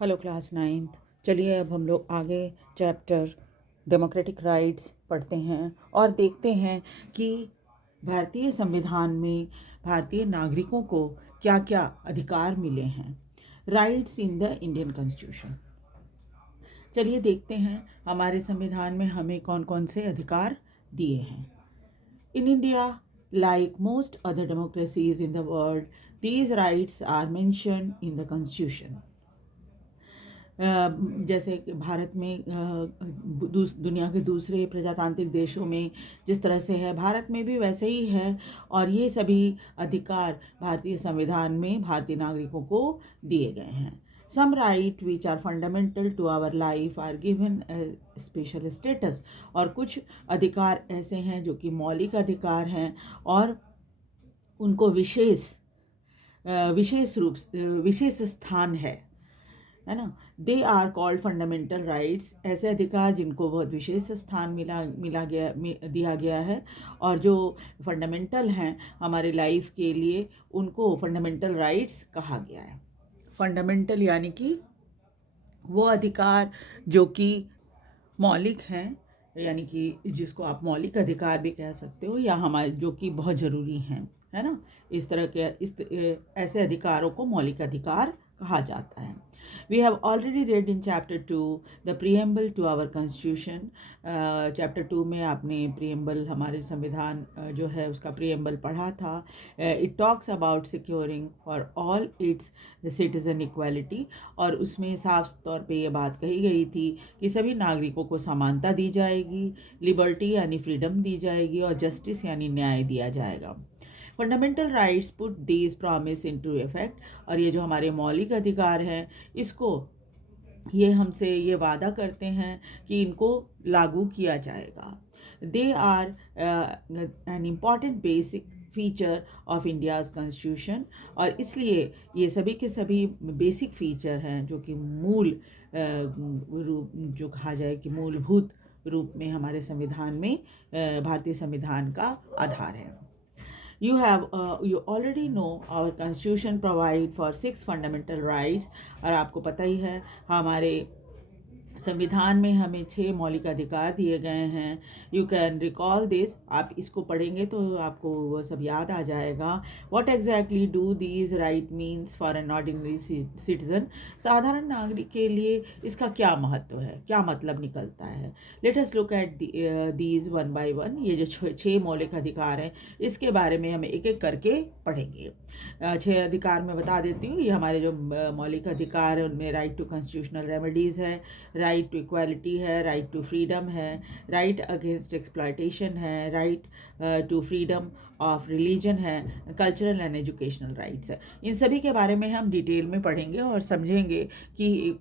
Hello class 9th। चलिए अब हम लोग आगे चैप्टर डेमोक्रेटिक राइट्स पढ़ते हैं और देखते हैं कि भारतीय संविधान में भारतीय नागरिकों को क्या क्या अधिकार मिले हैं। Rights in the Indian constitution. चलिए देखते हैं हमारे संविधान में हमें कौन कौन से अधिकार दिए हैं। In India, like most other democracies in the world, these rights are mentioned in the constitution. जैसे कि भारत में दुनिया के दूसरे प्रजातांत्रिक देशों में जिस तरह से है, भारत में भी वैसे ही है। और ये सभी अधिकार भारतीय संविधान में भारतीय नागरिकों को दिए गए हैं। Some right which are fundamental to our life are given special status. और कुछ अधिकार ऐसे हैं जो कि मौलिक अधिकार हैं और उनको विशेष स्थान है ना। They are called fundamental rights. ऐसे अधिकार जिनको बहुत विशेष स्थान दिया गया है और जो फंडामेंटल हैं हमारे लाइफ के लिए, उनको फंडामेंटल राइट्स कहा गया है। फंडामेंटल यानी कि वो अधिकार जो कि मौलिक हैं, यानी कि जिसको आप मौलिक अधिकार भी कह सकते हो, या हमारे जो कि बहुत ज़रूरी हैं, है ना। इस तरह के ऐसे अधिकारों को मौलिक अधिकार कहा जाता है। We have already read in chapter 2 the preamble to our constitution. Chapter 2 में आपने preamble, हमारे संविधान जो है उसका preamble पढ़ा था। It talks about securing for all its citizen equality. और उसमें साफ तौर पे ये बात कही गई थी कि सभी नागरिकों को समानता दी जाएगी, लिबर्टी यानी फ्रीडम दी जाएगी और जस्टिस यानी न्याय दिया जाएगा। Fundamental rights put these promise into effect. और ये जो हमारे मौलिक अधिकार हैं, इसको ये हमसे ये वादा करते हैं कि इनको लागू किया जाएगा। They are an important basic feature of India's constitution. और इसलिए ये सभी के सभी बेसिक फीचर हैं जो कि मूल रूप, जो कहा जाए कि मूलभूत रूप में हमारे संविधान में, भारतीय संविधान का आधार है। You already know our constitution provide for 6 fundamental rights। और आपको पता ही है हमारे संविधान में हमें 6 मौलिक अधिकार दिए गए हैं। You can recall this. आप इसको पढ़ेंगे तो आपको वो सब याद आ जाएगा। What exactly do these right means for an ordinary citizen. साधारण नागरिक के लिए इसका क्या महत्व है, क्या मतलब निकलता है। Let us look at these one by one. ये जो 6 मौलिक अधिकार हैं, इसके बारे में हम एक एक करके पढ़ेंगे। 6 अधिकार मैं बता देती हूँ। ये हमारे जो मौलिक अधिकार हैं उनमें राइट टू कॉन्स्टिट्यूशनल रेमेडीज़ है, राइट टू इक्वालिटी है, राइट टू फ्रीडम है, राइट अगेंस्ट एक्सप्लॉयटेशन है, right to freedom of religion है, कल्चरल एंड एजुकेशनल राइट्स है। इन सभी के बारे में हम डिटेल में पढ़ेंगे और समझेंगे कि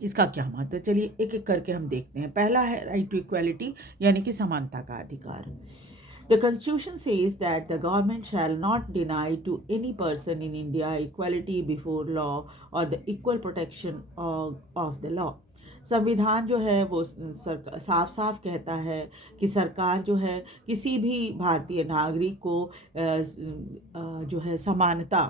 इसका क्या महत्व है। चलिए एक एक करके हम देखते हैं। पहला है राइट टू इक्वालिटी, यानी कि समानता का अधिकार। The Constitution says that the government shall not deny to any person in India equality before law or the equal protection of the law। संविधान जो है वो साफ साफ कहता है कि सरकार जो है किसी भी भारतीय नागरिक को जो है समानता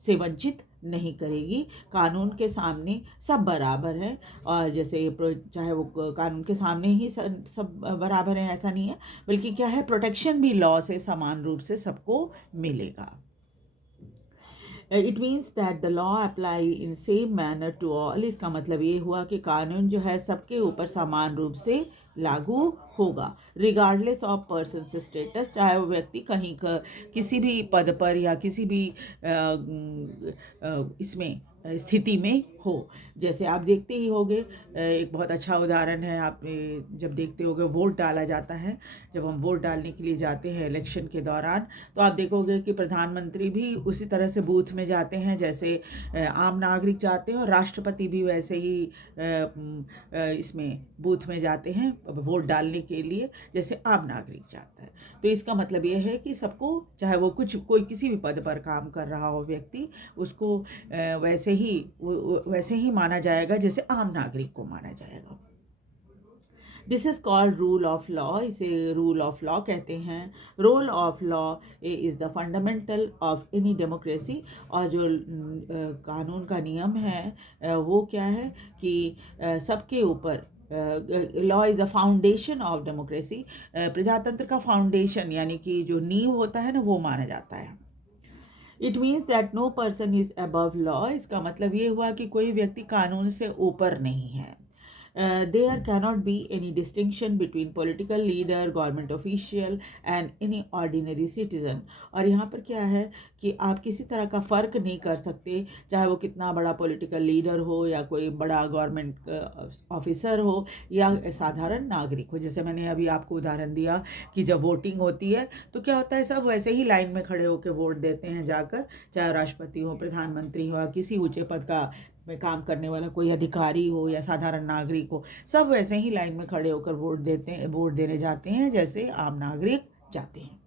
से वंचित नहीं करेगी। कानून के सामने सब बराबर हैं। और जैसे चाहे वो कानून के सामने ही सब बराबर हैं ऐसा नहीं है, बल्कि क्या है, प्रोटेक्शन भी लॉ से समान रूप से सबको मिलेगा। It means that the law apply in same manner to all. इसका मतलब ये हुआ कि कानून जो है सबके ऊपर समान रूप से लागू होगा, रिगार्डलेस ऑफ पर्सन स्टेटस। चाहे वो व्यक्ति कहीं किसी भी पद पर या किसी भी इसमें स्थिति में हो। जैसे आप देखते ही होंगे, एक बहुत अच्छा उदाहरण है, आप जब देखते होंगे वोट डाला जाता है, जब हम वोट डालने के लिए जाते हैं इलेक्शन के दौरान, तो आप देखोगे कि प्रधानमंत्री भी उसी तरह से बूथ में जाते हैं जैसे आम नागरिक जाते हैं, और राष्ट्रपति भी वैसे ही इसमें बूथ में जाते हैं वोट डालने के लिए जैसे आम नागरिक जाता है। तो इसका मतलब ये है कि सबको, चाहे वो कोई किसी भी पद पर काम कर रहा हो व्यक्ति, उसको वैसे ही माना जाएगा जैसे आम नागरिक को माना जाएगा। This is called rule of law, इसे रूल ऑफ लॉ कहते हैं। Role of law is the fundamental of any democracy. और जो कानून का नियम है वो क्या है कि सबके ऊपर law is the foundation of democracy. प्रजातंत्र का फाउंडेशन यानी कि जो नींव होता है ना, वो माना जाता है। It means that no person is above law. इसका मतलब ये हुआ कि कोई व्यक्ति कानून से ऊपर नहीं है। There cannot be any distinction between political leader, government official and any ordinary citizen. और यहाँ पर क्या है कि आप किसी तरह का फ़र्क नहीं कर सकते, चाहे वो कितना बड़ा पॉलिटिकल लीडर हो या कोई बड़ा गवर्नमेंट ऑफिसर हो या साधारण नागरिक हो। जैसे मैंने अभी आपको उदाहरण दिया कि जब वोटिंग होती है तो क्या होता है, सब वैसे ही लाइन में खड़े होकर वोट देते हैं जाकर, चाहे राष्ट्रपति हो, प्रधानमंत्री हो या किसी ऊंचे पद का में काम करने वाला कोई अधिकारी हो या साधारण नागरिक हो, सब वैसे ही लाइन में खड़े होकर वोट देने जाते हैं जैसे आम नागरिक जाते हैं।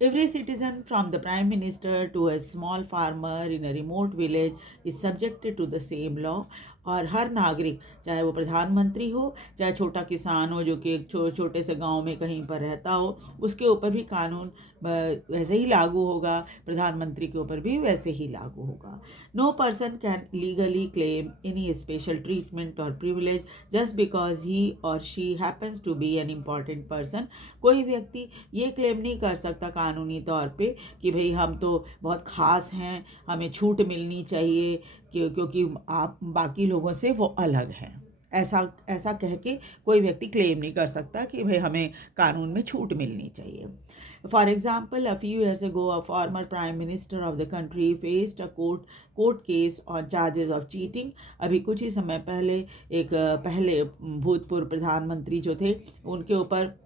Every citizen, from the Prime Minister to a small farmer in a remote village, is subjected to the same law. और हर नागरिक, चाहे वो प्रधानमंत्री हो, चाहे छोटा किसान हो जो कि एक छोटे से गांव में कहीं पर रहता हो, उसके ऊपर भी कानून वैसे ही लागू होगा, प्रधानमंत्री के ऊपर भी वैसे ही लागू होगा। No person can legally claim any special treatment और प्रिविलेज जस्ट बिकॉज ही और she happens to be an important person. कोई व्यक्ति ये क्लेम नहीं कर सकता कानूनी तौर पे कि भाई हम तो बहुत ख़ास हैं, हमें छूट मिलनी चाहिए क्योंकि आप बाकी लोगों से वो अलग हैं। ऐसा ऐसा कह के कोई व्यक्ति क्लेम नहीं कर सकता कि भाई हमें कानून में छूट मिलनी चाहिए। For example, a few years ago a former prime minister of the country faced a court case on charges of cheating. अभी कुछ ही समय पहले पहले भूतपूर्व प्रधानमंत्री जो थे उनके ऊपर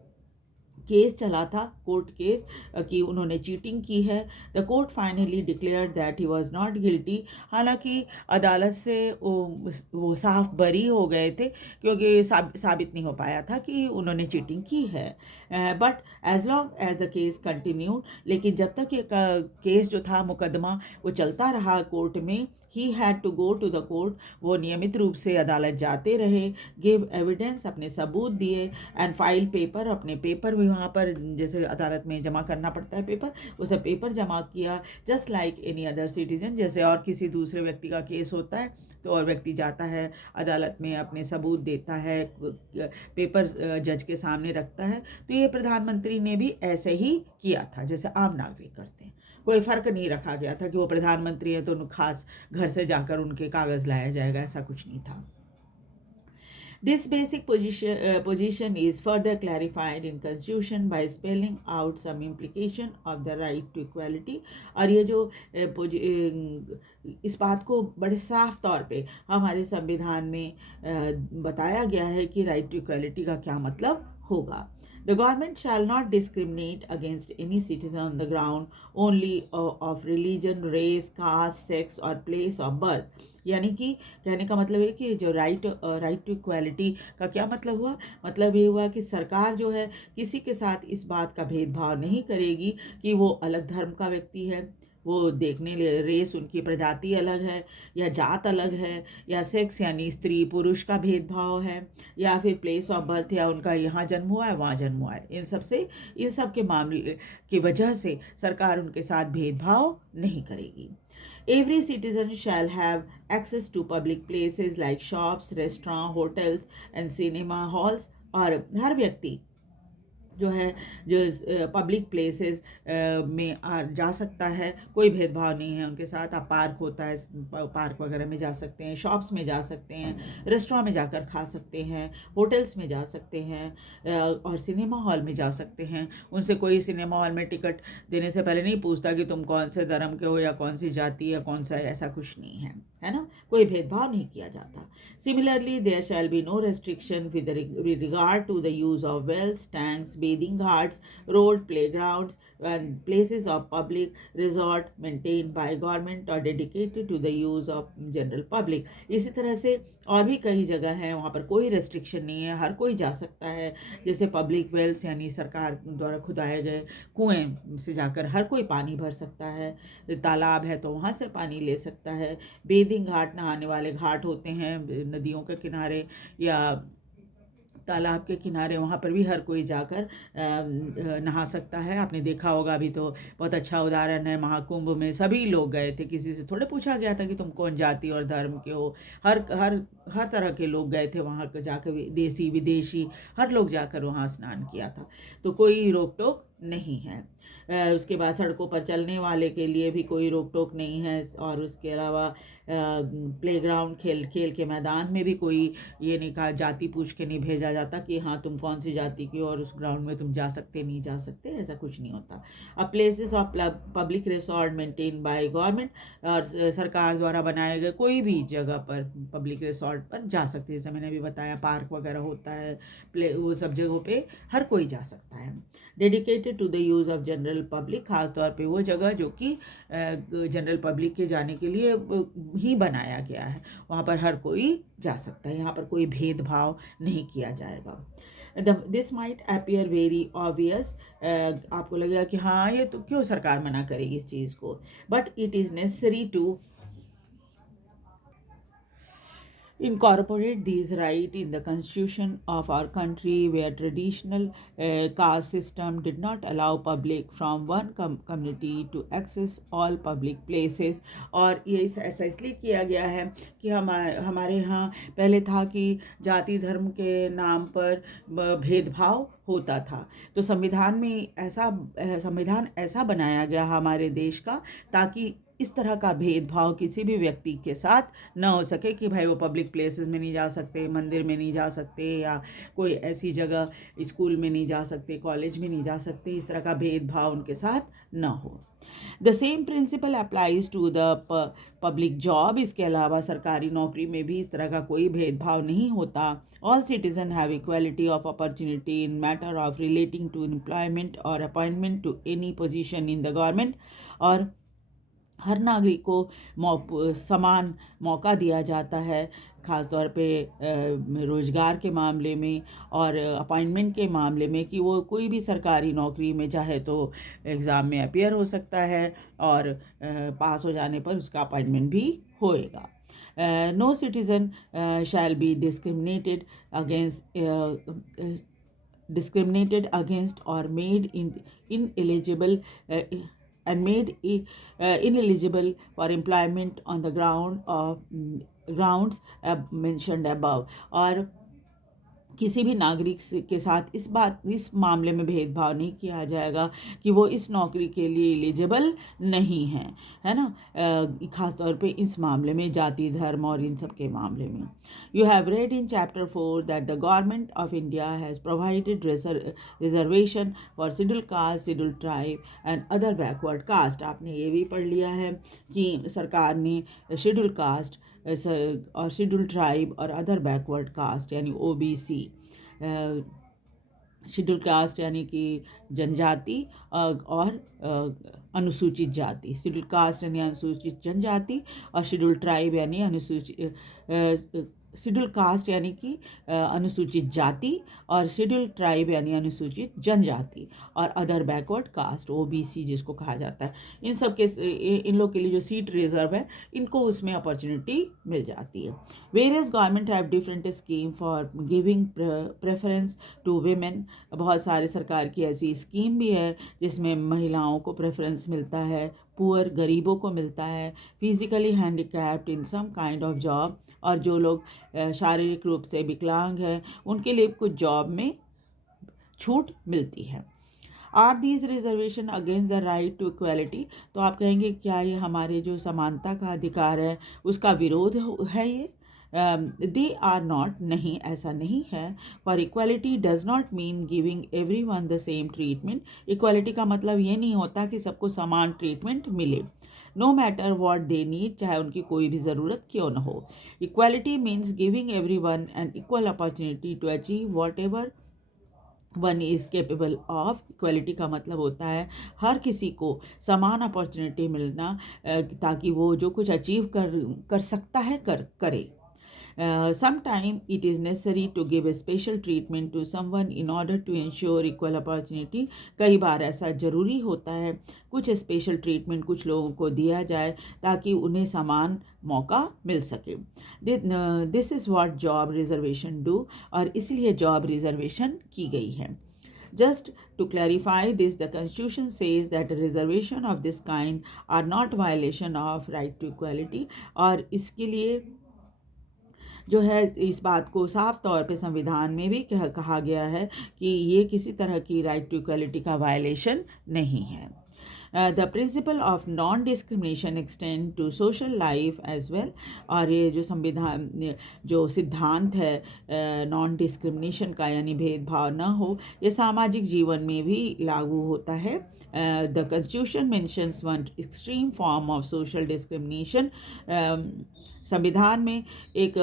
केस चला था, कोर्ट केस, कि उन्होंने चीटिंग की है। The court finally declared that he was not guilty. हालांकि अदालत से वो साफ बरी हो गए थे क्योंकि साबित नहीं हो पाया था कि उन्होंने चीटिंग की है। But as long as the case continued, लेकिन जब तक ये केस जो था, मुकदमा, वो चलता रहा कोर्ट में, he had to go to the court. वो नियमित रूप से अदालत जाते रहे, गिव एविडेंस, अपने सबूत दिए, एंड फाइल पेपर, अपने पेपर भी वहाँ पर जैसे अदालत में जमा करना पड़ता है पेपर, वो सब पेपर जमा किया। Just like any other citizen, जैसे और किसी दूसरे व्यक्ति का केस होता है तो और व्यक्ति जाता है अदालत में, अपने सबूत देता है, पेपर जज के सामने रखता है। तो ये प्रधानमंत्री ने भी ऐसे ही किया था जैसे आम नागरिक करते हैं। कोई फ़र्क नहीं रखा गया था कि वो प्रधानमंत्री हैं तो खास घर से जाकर उनके कागज़ लाया जाएगा, ऐसा कुछ नहीं था। This basic position is further clarified in Constitution by spelling out some implication of the right to equality। और ये जो इस बात को बड़े साफ तौर पे हमारे संविधान में बताया गया है कि राइट टू इक्वालिटी का क्या मतलब होगा। The government shall not discriminate against any citizen on the ground only of religion, race, caste, sex or place of birth। यानी कि कहने का मतलब है कि जो राइट टू इक्वालिटी का क्या मतलब हुआ, मतलब ये हुआ कि सरकार जो है किसी के साथ इस बात का भेदभाव नहीं करेगी कि वो अलग धर्म का व्यक्ति है, वो देखने रेस, उनकी प्रजाति अलग है या जात अलग है, या सेक्स यानी स्त्री पुरुष का भेदभाव है, या फिर प्लेस ऑफ बर्थ या उनका यहाँ जन्म हुआ है वहाँ जन्म हुआ है। इन सब के मामले की वजह से सरकार उनके साथ भेदभाव नहीं करेगी। Every citizen shall have access to public places like shops, restaurants, hotels and cinema halls। और हर व्यक्ति जो है जो पब्लिक प्लेसेस में जा सकता है, कोई भेदभाव नहीं है उनके साथ। आप पार्क होता है, पार्क वगैरह में जा सकते हैं, शॉप्स में जा सकते हैं, रेस्टोरेंट में जाकर खा सकते हैं, होटल्स में जा सकते हैं और सिनेमा हॉल में जा सकते हैं। उनसे कोई सिनेमा हॉल में टिकट देने से पहले नहीं पूछता कि तुम कौन से धर्म के हो या कौन सी जाति या कौन सा, ऐसा कुछ नहीं है ना, कोई भेदभाव नहीं किया जाता। Similarly there shall be no restriction with regard to the use of wells, tanks, bathing ghats, road, playgrounds and places of public resort maintained by government or dedicated to the use of general public। इसी तरह से और भी कई जगह हैं वहाँ पर कोई रेस्ट्रिक्शन नहीं है, हर कोई जा सकता है। जैसे पब्लिक वेल्स यानी सरकार द्वारा खुदाए गए कुएं से जाकर हर कोई पानी भर सकता है, तालाब है तो वहाँ से पानी ले सकता है, बेदिंग घाट, नहाने वाले घाट होते हैं नदियों के किनारे, या तालाब के किनारे वहाँ पर भी हर कोई जाकर नहा सकता है। आपने देखा होगा, अभी तो बहुत अच्छा उदाहरण है, महाकुंभ में सभी लोग गए थे, किसी से थोड़े पूछा गया था कि तुम कौन जाति और धर्म के हो। हर हर हर तरह के लोग गए थे वहाँ जाकर, देसी विदेशी हर लोग जाकर वहाँ स्नान किया था। तो कोई रोक टोक नहीं है। उसके बाद सड़कों पर चलने वाले के लिए भी कोई रोक टोक नहीं है। और उसके अलावा प्लेग्राउंड, खेल के मैदान में भी कोई ये नहीं कहा, जाति पूछ के नहीं भेजा जाता कि हाँ तुम कौन सी जाति की हो और उस ग्राउंड में तुम जा सकते नहीं जा सकते, ऐसा कुछ नहीं होता। अब places of public resort maintain by government, और सरकार द्वारा बनाए गए कोई भी जगह पर पब्लिक रिसोर्ट पर जा सकते हैं। जैसे मैंने अभी बताया, पार्क वगैरह होता है, वो सब जगहों पे हर कोई जा सकता है। Dedicated to the use of general public, खास तौर पे वो जगह जो कि जनरल पब्लिक के जाने के लिए ही बनाया गया है, वहाँ पर हर कोई जा सकता है। यहाँ पर कोई भेदभाव नहीं किया जाएगा। This might appear very obvious, आपको लगेगा कि हाँ ये तो क्यों सरकार मना करेगी इस चीज़ को, but it is necessary to incorporate these rights in the constitution of our country, where traditional caste system did not allow public from one community to access all public places। और ये ऐसा इसलिए किया गया है कि हमारे यहाँ पहले था कि जाति धर्म के नाम पर भेदभाव होता था। तो संविधान ऐसा बनाया गया हमारे देश का, ताकि इस तरह का भेदभाव किसी भी व्यक्ति के साथ न हो सके कि भाई वो पब्लिक प्लेसेस में नहीं जा सकते, मंदिर में नहीं जा सकते, या कोई ऐसी जगह स्कूल में नहीं जा सकते, कॉलेज में नहीं जा सकते, इस तरह का भेदभाव उनके साथ न हो। The same principle applies to the public job. इसके अलावा सरकारी नौकरी में भी इस तरह का कोई भेदभाव नहीं होता। All citizen have equality of opportunity in matter of relating to employment और appointment to any position in the government. और हर नागरिक को समान मौका दिया जाता है, ख़ासतौर पे रोज़गार के मामले में और अपॉइंटमेंट के मामले में, कि वो कोई भी सरकारी नौकरी में चाहे तो एग्ज़ाम में अपीयर हो सकता है और पास हो जाने पर उसका अपॉइंटमेंट भी होएगा। No citizen shall be discriminated against or made ineligible ineligible for employment on the grounds mentioned above। और किसी भी नागरिक के साथ इस मामले में भेदभाव नहीं किया जाएगा कि वो इस नौकरी के लिए एलिजिबल नहीं है ना, खास तौर पे इस मामले में जाति धर्म और इन सब के मामले में। You have read in chapter 4 that the government of India has provided reservation for schedule caste, schedule tribe and other backward caste. आपने ये भी पढ़ लिया है कि सरकार ने शेड्यूल कास्ट और शेड्यूल ट्राइब और अदर बैकवर्ड कास्ट यानी OBC, शेड्यूल कास्ट यानी कि जनजाति और अनुसूचित जाति, शेड्यूल कास्ट यानी अनुसूचित जनजाति, और शेड्यूल ट्राइब यानी शेड्यूल कास्ट यानी कि अनुसूचित जाति, और शेड्यूल ट्राइब यानी अनुसूचित जनजाति, और अदर बैकवर्ड कास्ट OBC जिसको कहा जाता है। इन लोग के लिए जो सीट रिजर्व है, इनको उसमें अपॉर्चुनिटी मिल जाती है। Various government have different scheme for giving preference to women. बहुत सारे सरकार की ऐसी स्कीम भी है जिसमें महिलाओं को प्रेफरेंस मिलता है, पुअर गरीबों को मिलता है, physically handicapped in some kind of job, और जो लोग शारीरिक रूप से विकलांग हैं उनके लिए कुछ जॉब में छूट मिलती है। Are these reservation against the right to equality. तो आप कहेंगे क्या ये हमारे जो समानता का अधिकार है उसका विरोध है? ये दे आर नॉट, नहीं ऐसा नहीं है। For equality does not mean giving every one the same treatment. Equality का मतलब ये नहीं होता कि सबको समान ट्रीटमेंट मिले, no matter what they need, चाहे उनकी कोई भी ज़रूरत क्यों न हो। Equality means giving everyone an equal opportunity to achieve whatever one is capable of. Equality का मतलब होता है हर किसी को समान अपॉर्चुनिटी मिलना, ताकि वो जो कुछ अचीव कर सकता है करे। Sometime it is necessary to give a special treatment to someone in order to ensure equal opportunity. कई बार ऐसा ज़रूरी होता है कुछ स्पेशल ट्रीटमेंट कुछ लोगों को दिया जाए ताकि उन्हें समान मौका मिल सके. This is what job reservation do, और इसलिए जॉब रिजर्वेशन की गई है. Just to clarify this, the Constitution says that a reservation of this kind are not violation of right to equality. और इसके लिए जो है इस बात को साफ तौर पे संविधान में भी कहा गया है कि ये किसी तरह की राइट टू इक्वालिटी का वायलेशन नहीं है. The principle of non discrimination extend to social life as well. और ये जो संविधान जो सिद्धांत है नॉन डिस्क्रिमिनेशन का यानी भेदभाव न हो, ये सामाजिक जीवन में भी लागू होता है. The constitution mentions one extreme form of social discrimination. संविधान में एक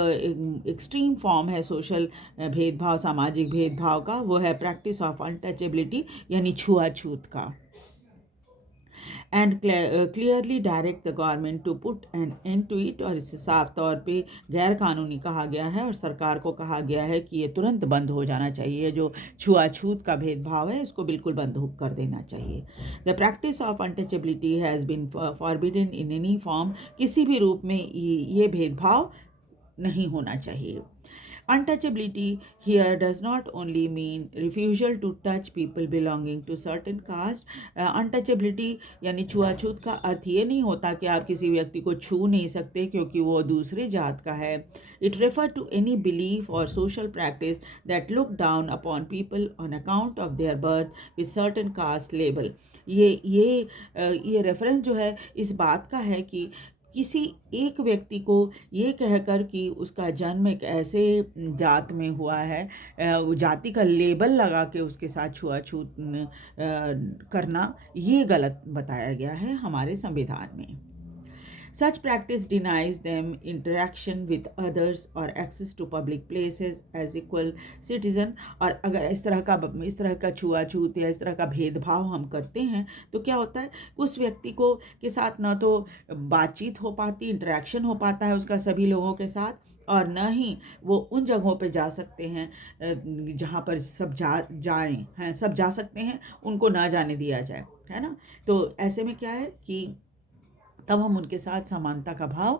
एक्सट्रीम फॉर्म है सोशल भेदभाव, सामाजिक भेदभाव का, वो है प्रैक्टिस ऑफ अनटचेबिलिटी यानी छुआछूत का. And clearly direct the government to put an end to it. और इससे साफ तौर पे गैर कानूनी कहा गया है और सरकार को कहा गया है कि ये तुरंत बंद हो जाना चाहिए. जो छुआछूत का भेदभाव है इसको बिल्कुल बंद कर देना चाहिए. The practice of untouchability has been forbidden in any form. किसी भी रूप में ये भेदभाव नहीं होना चाहिए. Untouchability here does not only mean refusal to touch people belonging to certain caste. Untouchability यानी छुआछूत का अर्थ ये नहीं होता कि आप किसी व्यक्ति को छू नहीं सकते क्योंकि वो दूसरे जात का है. It refer to any belief or social practice that look down upon people on account of their birth with certain caste label. ये रेफरेंस जो है इस बात का है कि किसी एक व्यक्ति को ये कहकर कि उसका जन्म एक ऐसे जात में हुआ है, जाति का लेबल लगा के उसके साथ छुआछूत करना, ये गलत बताया गया है हमारे संविधान में. Such practice denies them interaction with others or access to public places as equal citizen. और अगर इस तरह का छुआछूत या इस तरह का भेदभाव हम करते हैं तो क्या होता है, उस व्यक्ति को के साथ ना तो बातचीत हो पाती, इंटरेक्शन हो पाता है उसका सभी लोगों के साथ, और न ही वो उन जगहों पे जा सकते हैं जहाँ पर सब सब जा सकते हैं, उनको ना जाने दिया जाए, है ना. तो ऐसे में क्या है कि तब हम उनके साथ समानता का भाव,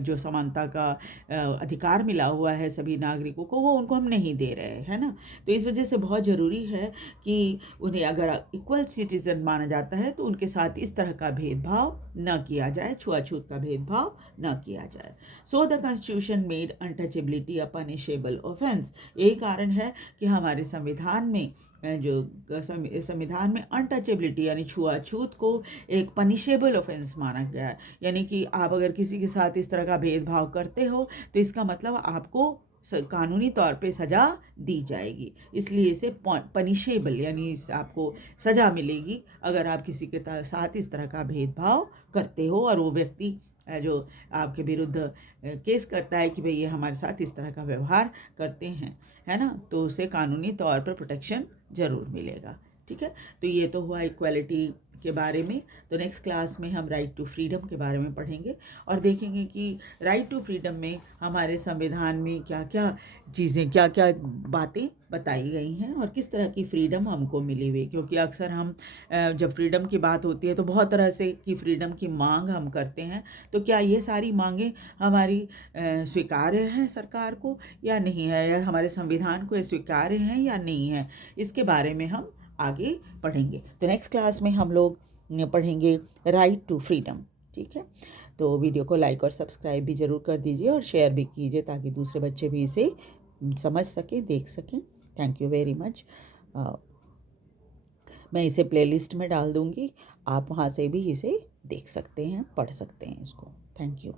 जो समानता का अधिकार मिला हुआ है सभी नागरिकों को, वो उनको हम नहीं दे रहे हैं, है ना. तो इस वजह से बहुत ज़रूरी है कि उन्हें अगर इक्वल सिटीजन माना जाता है तो उनके साथ इस तरह का भेदभाव न किया जाए, छुआछूत का भेदभाव न किया जाए. So the constitution made untouchability a punishable offence. यही कारण है कि हमारे संविधान में अनटचेबिलिटी यानी छुआछूत को एक पनिशेबल ऑफेंस माना गया है. यानी कि आप अगर किसी के साथ इस तरह का भेदभाव करते हो तो इसका मतलब आपको कानूनी तौर पे सज़ा दी जाएगी. इसलिए इसे पनिशेबल यानी आपको सज़ा मिलेगी अगर आप किसी के साथ इस तरह का भेदभाव करते हो और वो व्यक्ति जो आपके विरुद्ध केस करता है कि भाई ये हमारे साथ इस तरह का व्यवहार करते हैं, है ना, तो उसे कानूनी तौर पर प्रोटेक्शन ज़रूर मिलेगा. ठीक है, तो ये तो हुआ इक्वालिटी के बारे में. तो नेक्स्ट क्लास में हम राइट टू फ्रीडम के बारे में पढ़ेंगे और देखेंगे कि राइट टू फ्रीडम में हमारे संविधान में क्या क्या चीज़ें, क्या क्या बातें बताई गई हैं और किस तरह की फ्रीडम हमको मिली हुई. क्योंकि अक्सर हम जब फ्रीडम की बात होती है तो बहुत तरह से की फ्रीडम की मांग हम करते हैं. तो क्या ये सारी मांगें हमारी स्वीकार्य हैं सरकार को या नहीं है, या हमारे संविधान को ये स्वीकार्य हैं या नहीं है, इसके बारे में हम आगे पढ़ेंगे. तो नेक्स्ट क्लास में हम लोग पढ़ेंगे राइट टू फ्रीडम. ठीक है, तो वीडियो को लाइक और सब्सक्राइब भी ज़रूर कर दीजिए और शेयर भी कीजिए ताकि दूसरे बच्चे भी इसे समझ सकें, देख सकें. Thank you very much. मैं इसे प्लेलिस्ट में डाल दूँगी, आप वहाँ से भी इसे देख सकते हैं, पढ़ सकते हैं इसको. Thank you.